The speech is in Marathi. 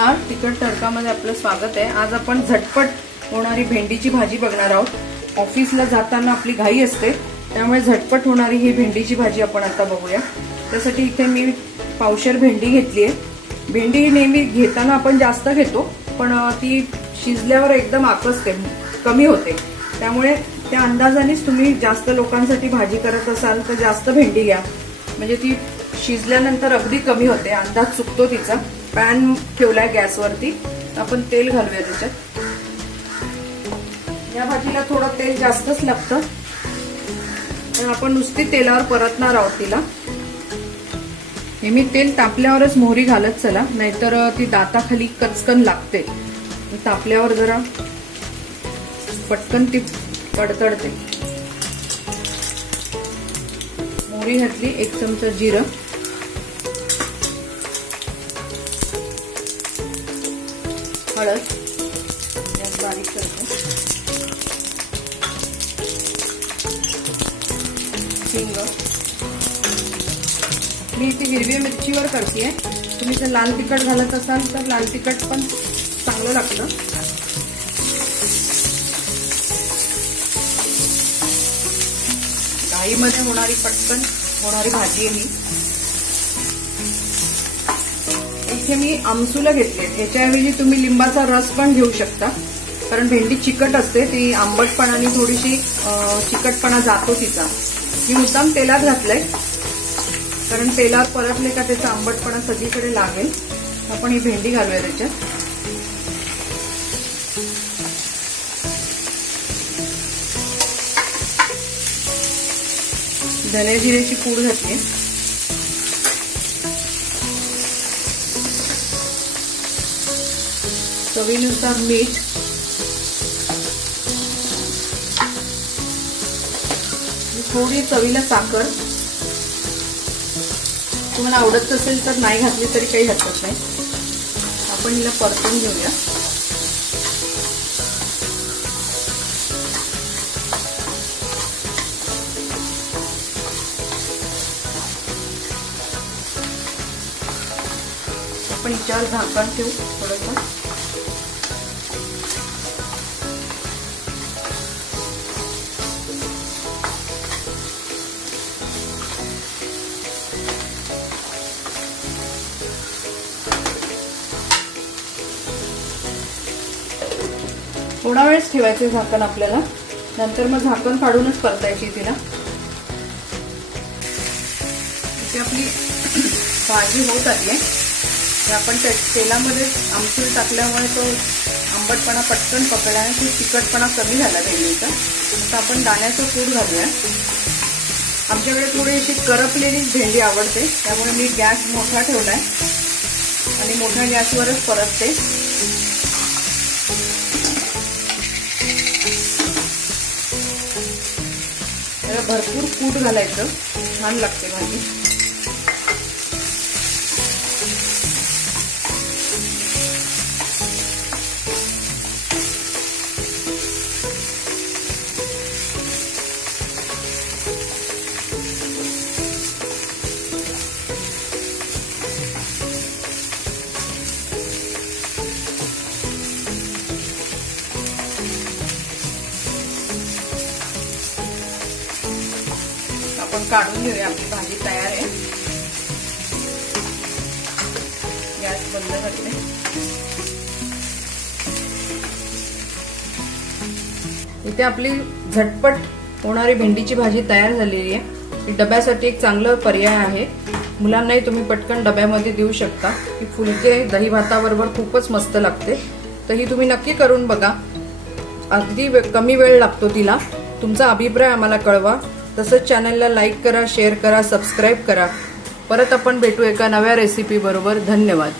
नमस्कार, तिखट तडकामध्ये आपलं स्वागत आहे। आज आपण झटपट होणारी भेंडीची भाजी बघणार आहोत। ऑफिसला जाताना आपली घाई असते, त्यामुळे झटपट होणारी ही भेंडीची भाजी आपण आता बघूया। त्यासाठी इथे मी पावशेर भेंडी घेतली आहे। भेंडी नेहमी घेताना आपण जास्त घेतो, पण ती शिजल्यावर एकदम आकसते, कमी होते। त्यामुळे त्या अंदाजानेच तुम्ही जास्त लोकांसाठी भाजी करत असाल तर जास्त भेंडी घ्या, म्हणजे ती शिजल्यानंतर अगदी कमी होते, अंदाज चुकतो तिचा। पॅन ठेवलाय गॅसवरती, आपण तेल घालूया त्याच्यात। या भाजीला थोडं तेल जास्तच लागतं, पण आपण नुसती तेलावर परतणार आहोत तिला। नेहमी तेल तापल्यावरच मोहरी घालत चला, नाहीतर ती दाताखाली कचकन लागते। तापल्यावर जरा पटकन ती तडतडते। मोहरी घातली, 1 चमचा जिरं, हळद बारीक करते, हिंग। मी इथे हिरवी मिरचीवर करते, तुम्ही जर लाल तिखट घालत असाल तर लाल तिखट पण चांगलं लागतं। घाईमध्ये होणारी पटकन होणारी भाजी आहे ही। इथे मी आमसूला घेतले, याच्याऐवजी तुम्ही लिंबाचा रस पण घेऊ शकता, कारण भेंडी चिकट असते, ती आंबटपणाने थोडीशी चिकटपणा जातो तिचा। मी मुद्दाम तेलात घातलंय, कारण तेलात परतले का त्याचा आंबटपणा सगळीकडे लागेल। आपण ही भेंडी घालूया त्याच्यात। धने जिऱ्याची पूड घातली, चवीनुसार मीठ, थोडी चवीला साखर। तुम्हाला आवडत असेल तर नाही घातली तरी काही हरकत नाही। आपण हिला परतून घेऊया। आपण हिच्यावर झाकण ठेवू थोडंसं। थोडा वेळच ठेवायचे झाकण आपल्याला, नंतर मग झाकण काढूनच परतायची तिला। इथे आपली भाजी होत आली आहे। आपण तेलामध्ये आमसूल टाकल्यामुळे तो आंबटपणा पटकन पकडला आणि तिखटपणा कमी झाला भेंडीचा। आता आपण दाण्याचं कूट घालूया। आमच्याकडे थोडी अशी करपलेली भेंडी आवडते, त्यामुळे मी गॅस मोठा ठेवलाय आणि मोठ्या गॅसवरच परतते। त्याला भरपूर कूट घालायचं, छान लागते भाजी। आपण काढून घेऊया, आपली भाजी तयार आहे। गॅस बंद करते। इथे आपली झटपट होणारी भेंडीची भाजी तयार झालेली आहे। ही डब्यासाठी एक चांगला पर्याय आहे। मुलांनाही तुम्ही पटकन डब्यामध्ये देऊ शकता। ही फुलके दही भाताबरोबर खूपच मस्त लागते, तर ही तुम्ही नक्की करून बघा। अगदी कमी वेळ लागतो तिला। तुमचा अभिप्राय आम्हाला कळवा। तसंच चॅनलला लाईक करा, शेअर करा, सबस्क्राईब करा। परत आपण भेटू एका नव्या रेसिपी बरोबर। धन्यवाद।